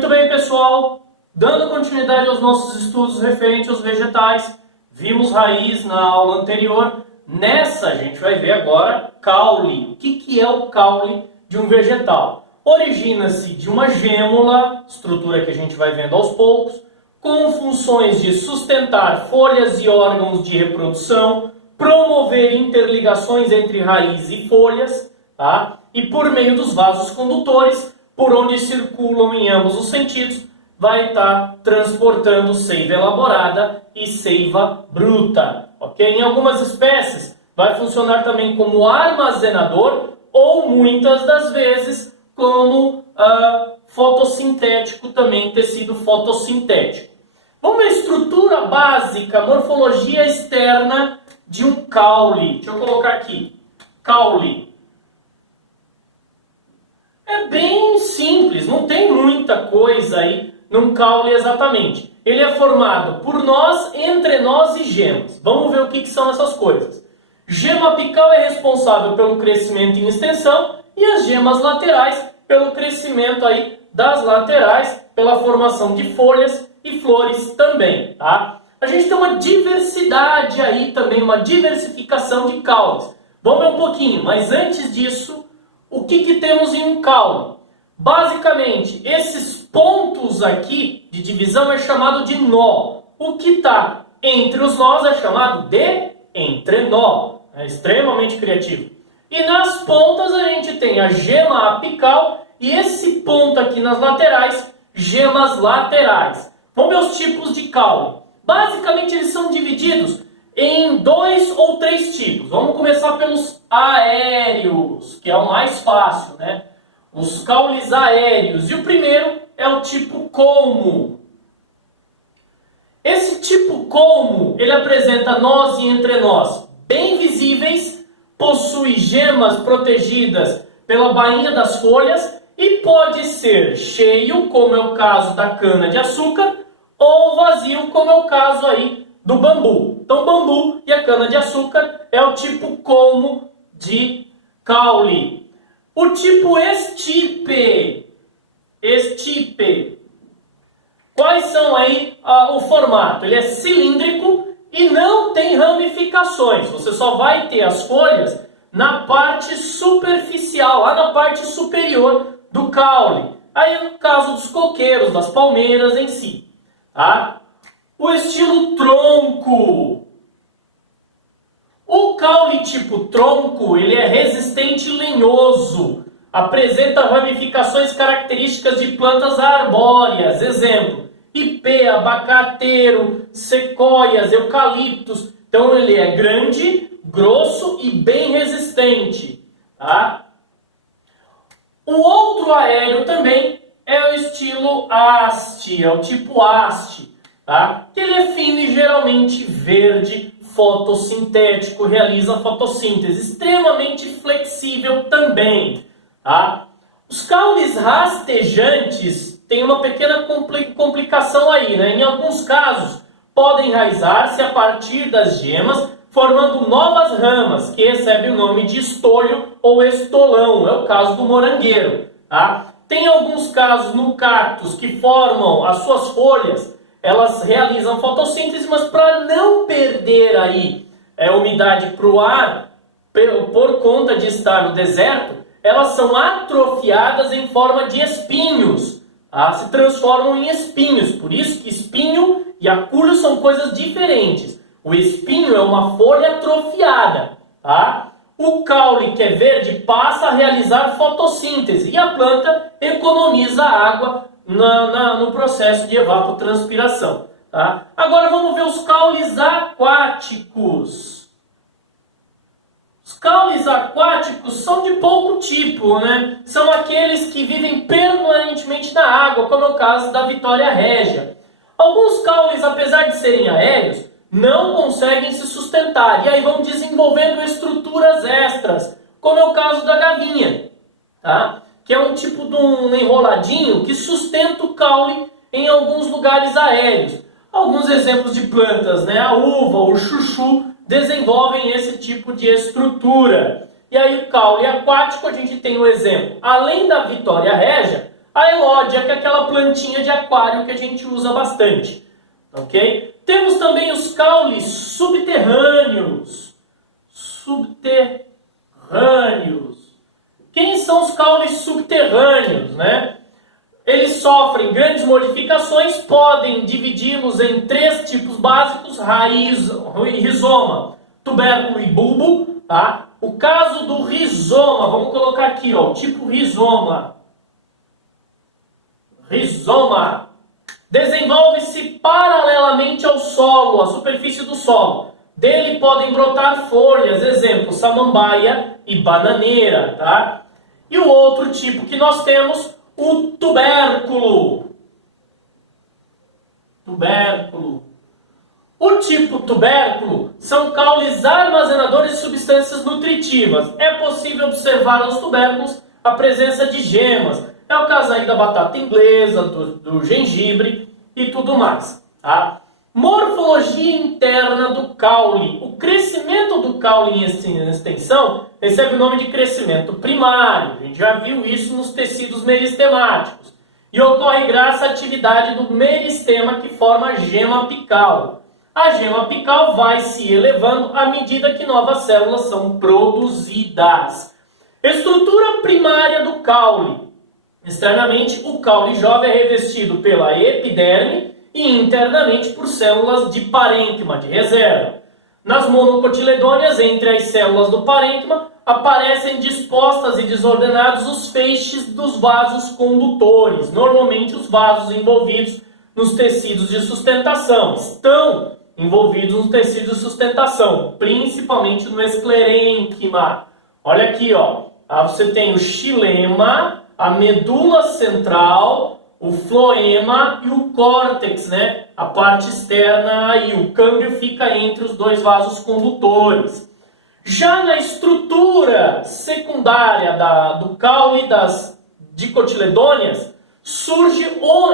Muito bem, pessoal, dando continuidade aos nossos estudos referentes aos vegetais, vimos raiz na aula anterior. Nessa a gente vai ver agora caule. O que é o caule de um vegetal? Origina-se de uma gêmula, estrutura que a gente vai vendo aos poucos, com funções de sustentar folhas e órgãos de reprodução, promover interligações entre raiz e folhas, tá? E por meio dos vasos condutores, por onde circulam em ambos os sentidos, vai estar transportando seiva elaborada e seiva bruta. Ok? Em algumas espécies, vai funcionar também como armazenador ou, muitas das vezes, como fotossintético, também tecido fotossintético. Vamos ver a estrutura básica, morfologia externa de um caule. Deixa eu colocar aqui. Caule. É bem simples, não tem muita coisa aí num caule exatamente. Ele é formado por nós, entrenós e gemas. Vamos ver o que são essas coisas. Gema apical é responsável pelo crescimento em extensão e as gemas laterais pelo crescimento aí das laterais, pela formação de folhas e flores também, tá? A gente tem uma diversidade aí também, uma diversificação de caules. Vamos ver um pouquinho, mas antes disso, o que temos em um caule? Basicamente, esses pontos aqui de divisão é chamado de nó. O que está entre os nós é chamado de entrenó. É extremamente criativo. E nas pontas a gente tem a gema apical e esse ponto aqui nas laterais, gemas laterais. Vamos ver os tipos de caule. Basicamente eles são divididos em 2 ou 3 tipos. Vamos começar pelos aéreos, que é o mais fácil, né? Os caules aéreos. E o primeiro é o tipo colmo. Esse tipo colmo, ele apresenta nós e entrenós bem visíveis, possui gemas protegidas pela bainha das folhas e pode ser cheio, como é o caso da cana-de-açúcar, ou vazio, como é o caso aí do bambu. Então, bambu e a cana-de-açúcar é o tipo colmo de caule. O tipo estipe. Quais são aí o formato? Ele é cilíndrico e não tem ramificações. Você só vai ter as folhas na parte superficial, lá na parte superior do caule. Aí no caso dos coqueiros, das palmeiras em si. Tá? O estilo tronco. O caule tipo tronco, ele é resistente e lenhoso. Apresenta ramificações características de plantas arbóreas. Exemplo, ipê, abacateiro, sequoias, eucaliptos. Então ele é grande, grosso e bem resistente. Tá? O outro aéreo também é o estilo haste, é o tipo haste. Tá? Ele é fino e geralmente verde, fotossintético, realiza fotossíntese, extremamente flexível também. Tá? Os caules rastejantes têm uma pequena complicação aí, né? Em alguns casos, podem enraizar-se a partir das gemas, formando novas ramas, que recebem o nome de estolho ou estolão. É o caso do morangueiro. Tá? Tem alguns casos no cactus que formam as suas folhas, elas realizam fotossíntese, mas para não perder aí umidade para o ar, por conta de estar no deserto, elas são atrofiadas em forma de espinhos. Tá? Se transformam em espinhos. Por isso que espinho e acúlio são coisas diferentes. O espinho é uma folha atrofiada. Tá? O caule, que é verde, passa a realizar fotossíntese. E a planta economiza água no processo de evapotranspiração. Tá? Agora vamos ver os caules aquáticos. Os caules aquáticos são de pouco tipo, né? São aqueles que vivem permanentemente na água, como é o caso da Vitória régia. Alguns caules, apesar de serem aéreos, não conseguem se sustentar. E aí vão desenvolvendo estruturas extras, como é o caso da gavinha. Tá? Que é um tipo de um enroladinho que sustenta o caule em alguns lugares aéreos. Alguns exemplos de plantas, né? A uva, o chuchu, desenvolvem esse tipo de estrutura. E aí o caule aquático, a gente tem o exemplo, além da Vitória régia, a elódia, que é aquela plantinha de aquário que a gente usa bastante. Ok? Temos também os caules subterrâneos. Quem são os caules subterrâneos, né? Eles sofrem grandes modificações, podem dividi-los em 3 tipos básicos: raiz, rizoma, tubérculo e bulbo. Tá? O caso do rizoma, vamos colocar aqui, ó, o tipo rizoma. Rizoma desenvolve-se paralelamente ao solo, à superfície do solo. Dele podem brotar folhas, exemplo, samambaia e bananeira. Tá? E o outro tipo que nós temos, o tubérculo. O tipo tubérculo são caules armazenadores de substâncias nutritivas. É possível observar nos tubérculos a presença de gemas. É o caso aí da batata inglesa, do gengibre e tudo mais. Tá? Morfologia interna do caule. O crescimento do caule em extensão recebe o nome de crescimento primário. A gente já viu isso nos tecidos meristemáticos. E ocorre graças à atividade do meristema que forma a gema apical. A gema apical vai se elevando à medida que novas células são produzidas. Estrutura primária do caule. Externamente, o caule jovem é revestido pela epiderme e internamente por células de parênquima, de reserva. Nas monocotiledôneas, entre as células do parênquima, aparecem dispostas e desordenados os feixes dos vasos condutores, normalmente os vasos envolvidos nos tecidos de sustentação. Estão envolvidos nos tecidos de sustentação, principalmente no esclerênquima. Olha aqui, ó. Você tem o xilema, a medula central, o floema e o córtex, né? A parte externa aí, o câmbio fica entre os 2 vasos condutores. Já na estrutura secundária do caule das dicotiledôneas, surge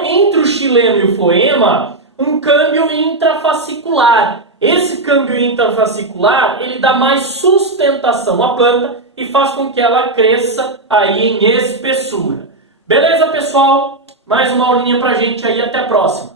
entre o xilema e o floema um câmbio intrafascicular. Esse câmbio intrafascicular, ele dá mais sustentação à planta e faz com que ela cresça aí em espessura. Beleza, pessoal? Mais uma aulinha pra gente aí, até a próxima.